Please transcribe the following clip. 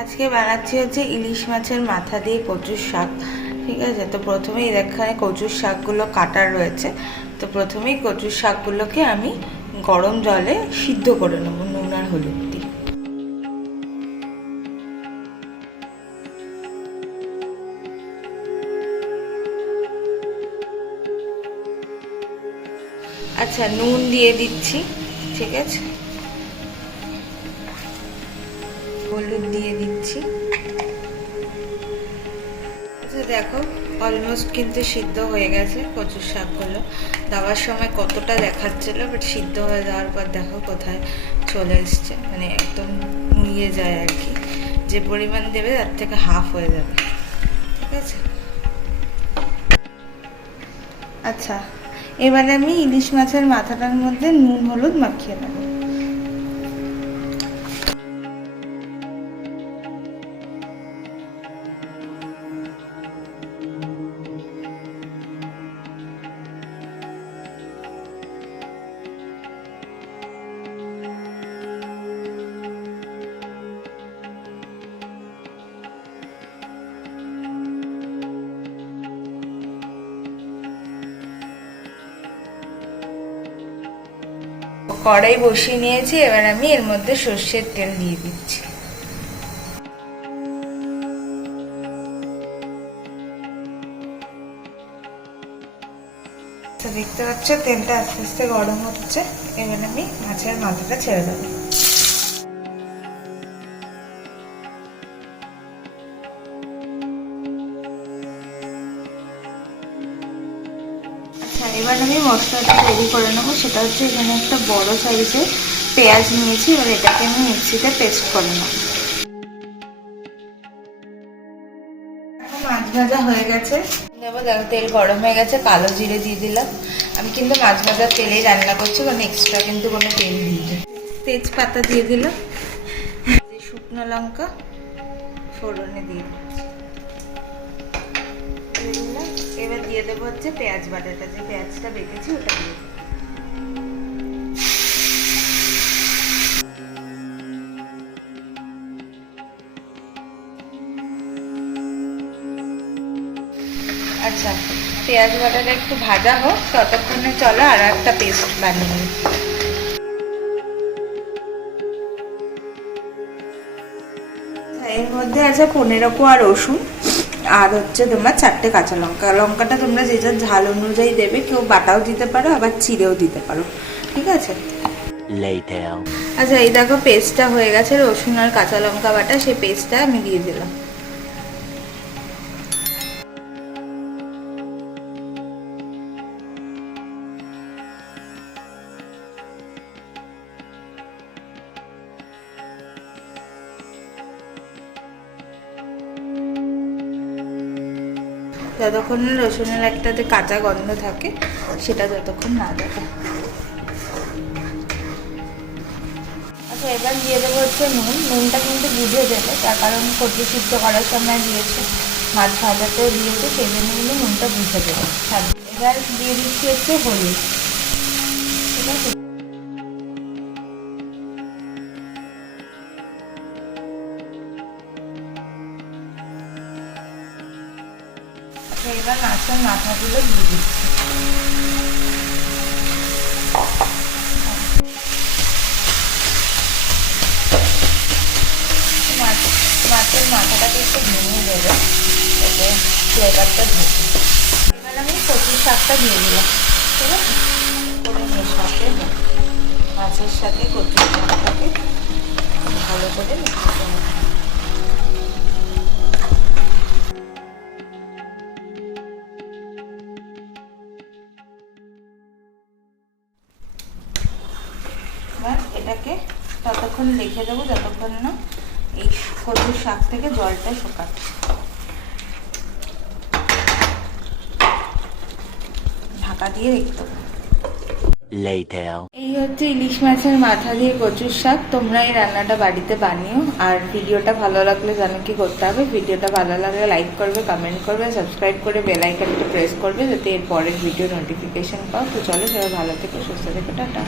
আজকে বানাচ্ছি হচ্ছে ইলিশ মাছের মাথা দিয়ে কচুর শাক। ঠিক আছে, তো প্রথমেই এখানে কচুর শাকগুলো কাটার রয়েছে। তো প্রথমেই কচুর শাকগুলোকে আমি গরম জলে সিদ্ধ করে নেব নুন আর হলুদ দিয়ে। আচ্ছা, নুন দিয়ে দিচ্ছি। ঠিক আছে, হলুদ দিয়ে দিচ্ছি। আচ্ছা দেখো, অলমোস্ট কিন্তু সিদ্ধ হয়ে গেছে কচুর শাকগুলো। দেওয়ার সময় কতটা দেখাচ্ছিল, বাট সিদ্ধ হয়ে যাওয়ার পর দেখো কোথায় চলে এসছে, মানে একদম নুয়ে যায় আর কি। যে পরিমাণ দেবে তার থেকে হাফ হয়ে যাবে। ঠিক আছে, আচ্ছা এবারে আমি ইলিশ মাছের মাথাটার মধ্যে নুন হলুদ মাখিয়ে নেবো। কড়াই বসিয়ে নিয়েছি, এবার আমি এর মধ্যে সর্ষের তেল দিয়ে দিচ্ছি। দেখতে পাচ্ছ তেলটা আস্তে আস্তে গরম হচ্ছে। এবার আমি মাছের মাথাটা ছেড়ে দেবো। আচ্ছা, এবার আমি মশলাটা তৈরি করে নেবো। সেটা হচ্ছে এখানে একটা বড় সাইজের পেঁয়াজ নিয়েছি, এবার এটাকে আমি মিক্সিতে পেস্ট করে নেবো। মাছ ভাজা হয়ে গেছে, দেখো তেল গরম হয়ে গেছে, কালো জিরে দিয়ে দিলাম। আমি কিন্তু মাছ ভাজার তেলেই রান্না করছি, কারণ এক্সট্রা কিন্তু কোনো তেল দিই। তেজপাতা দিয়ে দিলাম, শুকনো লঙ্কা ফোড়নে দিয়ে দিচ্ছি। এবার দিয়ে দেবো হচ্ছে পেঁয়াজ বাটাটা, যে পেঁয়াজটা বেটেছি ওটা দিয়ে। আচ্ছা, পেঁয়াজ বাটাটা একটু ভাজা হোক, ততক্ষণে চলো আর একটা পেস্ট বানিয়ে নিই। এর মধ্যে আছে 15 কোয়া রসুন, আর হচ্ছে তোমার 4টে কাঁচা লঙ্কা। লঙ্কাটা তোমরা যে যার ঝাল অনুযায়ী দেবে, কেউ বাটাও দিতে পারো, আবার চিড়েও দিতে পারো। ঠিক আছে, আচ্ছা এই দেখো পেস্টটা হয়ে গেছে, রসুন আর কাঁচা লঙ্কা বাটা, সেই পেস্টটা আমি দিয়ে দিলাম। যতক্ষণ রসুনের একটা যে কাঁচা গন্ধ থাকে সেটা যতক্ষণ না যাবে। আচ্ছা, এবার দিয়ে দেবো হচ্ছে নুন। নুনটা কিন্তু বুঝে দেবে, তার কারণ কচু সিদ্ধ করার সময় দিয়েছে, মাছ ভাজাতেও দিয়েছে, সেই জন্য কিন্তু নুনটা বুঝে দেবে। এবার দিয়ে দিচ্ছি হচ্ছে হলুদ। ঠিক আছে, এবার মাছের মাথাগুলো দিয়ে দিচ্ছি। মাছের মাথাটাকে একটু ভেঙে দেবে, যাতে ফ্লেভারটা ঢুকে। এবার আমি কচুর শাকটা দিয়ে দিলাম। ঠিক আছে, করে মেশাতে হবে মাছের সাথে কচুর শাকটাকে ভালো করে মেশাতে হবে। এটাকে ততক্ষণ রেখে দেবো যতক্ষণ না এই কচুর শাক থেকে জলটা শুকাচ্ছে। ঢাকা দিয়ে রেখে দেবো। এই হচ্ছে ইলিশ মাছের মাথা দিয়ে কচুর শাক। তোমরা এই রান্নাটা বাড়িতে বানিও। আর ভিডিওটা ভালো লাগলে জানো কি করতে হবে, ভিডিওটা ভালো লাগলে লাইক করবে, কমেন্ট করবে, সাবস্ক্রাইব করে বেল আইকনটা প্রেস করবে, যাতে এর পরের ভিডিও নোটিফিকেশন পাও। তো চলো, সবাই ভালো থেকো, সুস্থ থেকো, টাটা।